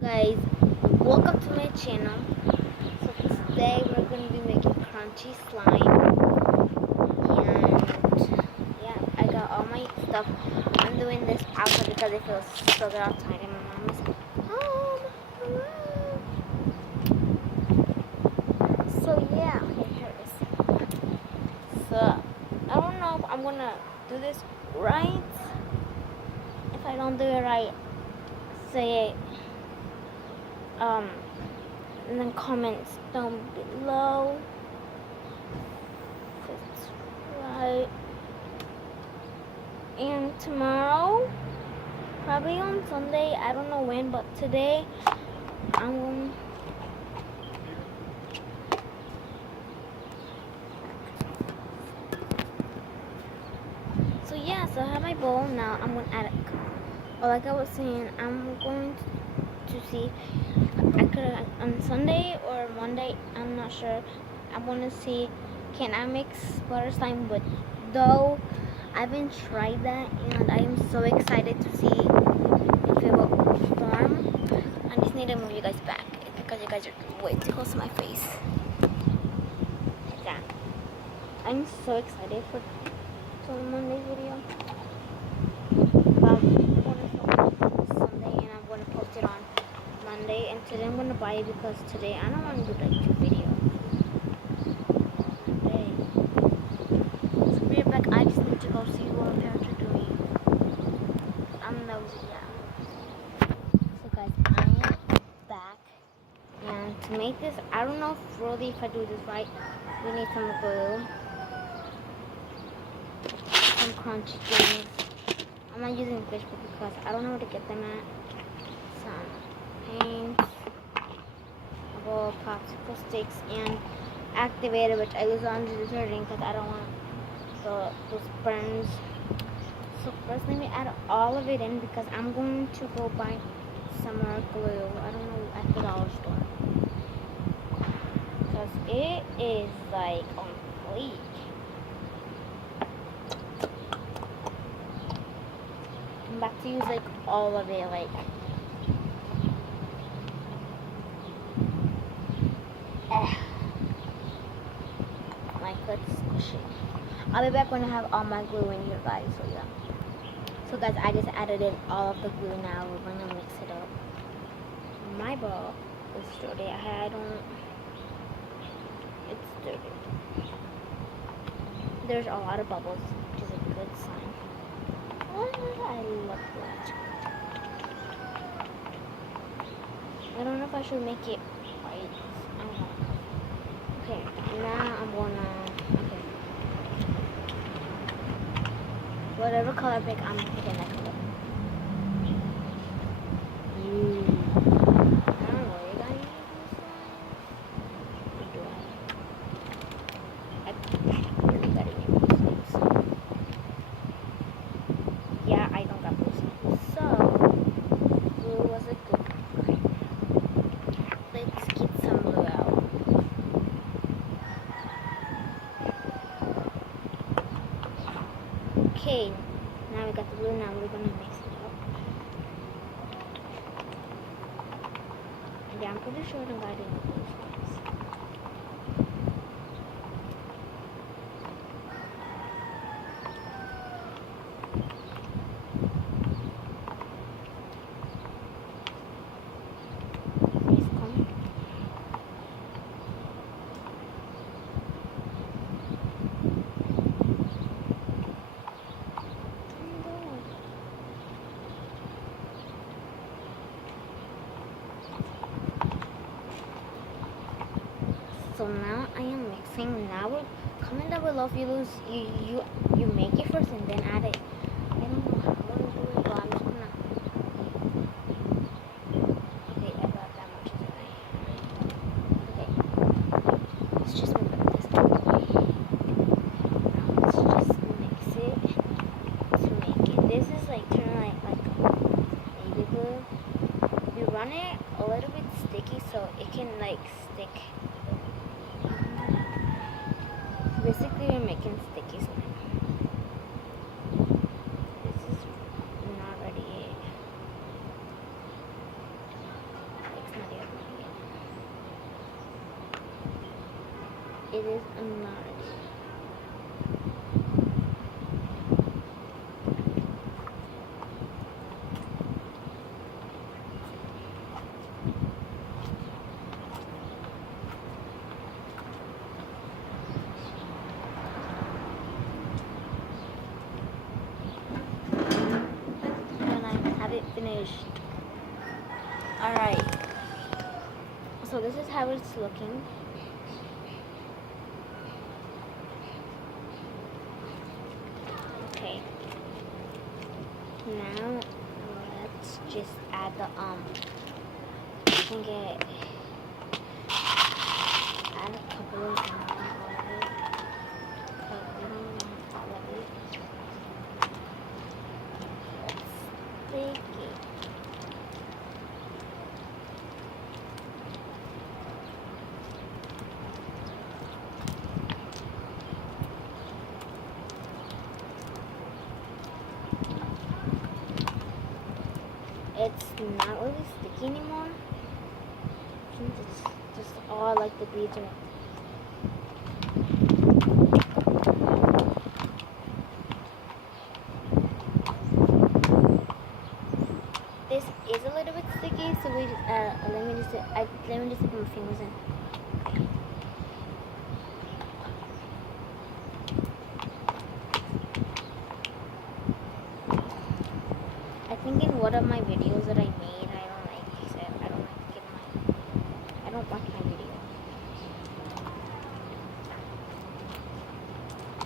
Guys, welcome to my channel. So today we're going to be making crunchy slime, and yeah, I got all my stuff. I'm doing this outside because it feels so good outside, and my mom is home. So yeah, here it is. So I don't know if I'm gonna do this right. If I don't do it right, say it. And then comments down below if it's right. And tomorrow, probably on Sunday, I don't know when, but today I'm going. So yeah, so I have my bowl now. I'm gonna add it. Or like I was saying, I'm going to see. I could on Sunday or Monday. I'm not sure. I want to see, can I mix butter slime with dough? I haven't tried that, and I am so excited to see if it will form. I just need to move you guys back because you guys are way too close to my face. Like that. I'm so excited for Monday's video. I'm going to film it Sunday, and I'm going to post it on Monday. And today I'm going to buy it because today I don't want to do like 2 videos. So be right back. I just need to go see what my parents are doing. I'm nosy, yeah. So guys, I am back. And to make this, I don't know if I do this right, we need some glue. Some crunchy things. I'm not using fish because I don't know where to get them at. Some paints, a bowl of popsicle sticks, and activator, which I use on the detergent because I don't want those burns. So first let me add all of it in because I'm going to go buy some more glue. I don't know, at the dollar store. Because it is like on fleek. I'm about to use like all of it, like let's squish it. I'll be back when I have all my glue in here, guys. So yeah. So guys, I just added in all of the glue. Now we're gonna mix it up. My bowl is dirty. I don't. It's dirty. There's a lot of bubbles, which is a good sign. I love that. I don't know if I should make it white. I don't know. Okay, now I'm gonna. Okay. Whatever color I pick, I'm picking that color. I don't know. You gotta use this one. Or do I really gotta use these things. Yeah, I don't got those. So, glue was a good one. Let's get some glue out. Okay, now we got the glue. Now we're gonna mix it up. Yeah, I'm pretty sure I got it in those ones. So now I am mixing. Now comment down below if you make it first and then add it. I don't know how I'm gonna do it, but I'm just gonna. Okay, I got that much today. Okay, let's just move it this way. Now let's just mix it to make it. This is like turning like baby glue. You run it a little bit sticky so it can like stick. Basically, we're making sticky slime. This is not ready yet. it is not. And I have it finished. Alright. So this is how it's looking. Okay. Now let's just add the I can get add a couple of sticky. It's not really sticky anymore. I think it's just all like the beads are. This is a little bit sticky, so we let me just put my fingers in. I think in one of my videos that I made, I don't watch my video.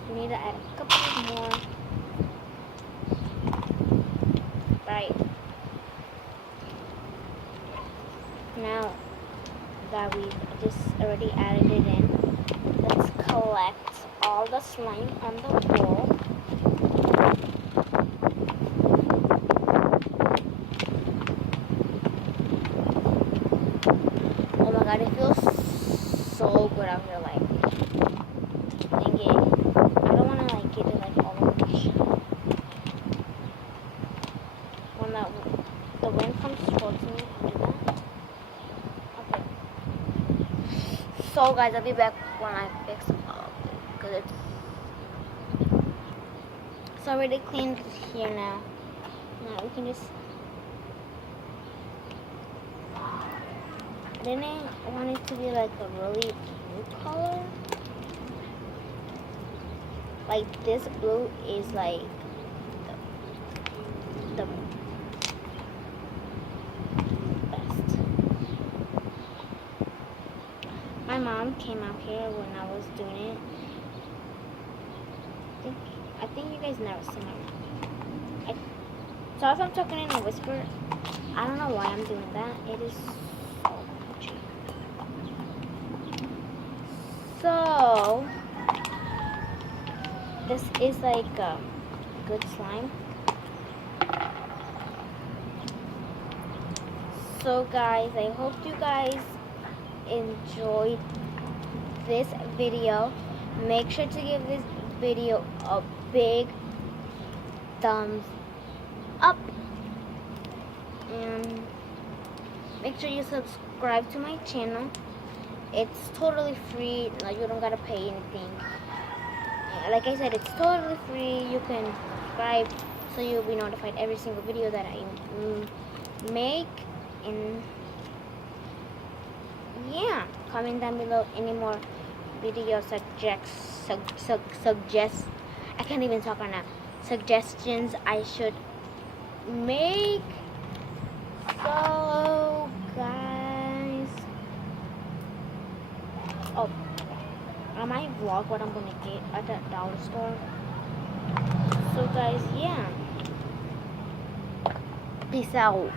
We need to add a couple more. Right. Now that we've just already added it in, let's collect all the slime on the wall. Oh my god, it feels so good out here, like, dang it. I don't want to like get it like all over my shirt. When the wind comes towards me, do that. Okay. So guys, I'll be back when I fix it up, because it's already cleaned here now. Now we can just. I didn't want it to be like a really blue color. Like this blue is like the best. My mom came out here when I was doing it. I think you guys never seen my mom. So if I'm talking in a whisper, I don't know why I'm doing that. It is so this is like good slime. So guys, I hope you guys enjoyed this video. Make sure to give this video a big thumbs up and make sure you subscribe to my channel. It's totally free. Like, you don't gotta pay anything. Like I said, it's totally free. You can subscribe so you'll be notified every single video that I make. And yeah, comment down below any more video suggest. I can't even talk right now. Suggestions I should make. So guys, oh, I might vlog what I'm gonna get at the dollar store. So guys, yeah, peace out.